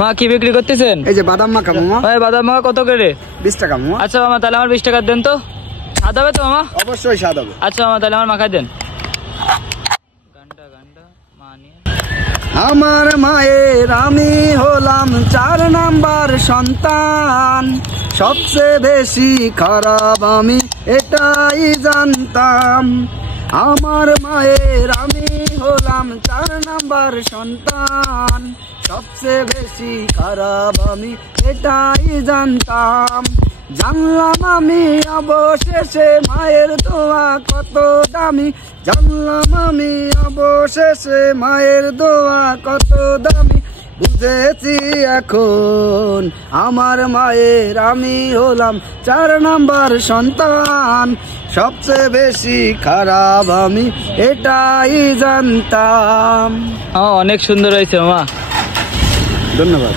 মা কি বিক্রি করতেছেন? এই যে বাদাম মাখা মামা। ভাই বাদাম মাখা কত করে? 20 টাকা মামা। আচ্ছা মামা তাহলে আমার 20 টাকা দেন তো। স্বাদ হবে তো মামা? অবশ্যই স্বাদ হবে। আচ্ছা মামা তাহলে আমার মাখাই দেন। আমার মায়ের আমি হলাম 4 নাম্বার সন্তান, সবচেয়ে বেশি খারাপ আমি এটাই জানতাম। আমার মায়ের আমি হলাম 4 নাম্বার সন্তান, সবচেয়ে বেশি খারাপ আমি এটাই জানতাম। জানলাম আমি অবশেষে মায়ের দোয়া কত দামি, জানলাম আমি অবশেষে মায়ের দোয়া কত দামি। বুঝেছি এখন আমার মায়ের আমি হলাম 4 নাম্বার সন্তান, সবচেয়ে বেশি খারাপ আমি এটাই জানতাম। অনেক সুন্দর হয়েছে মামা, ধন্যবাদ।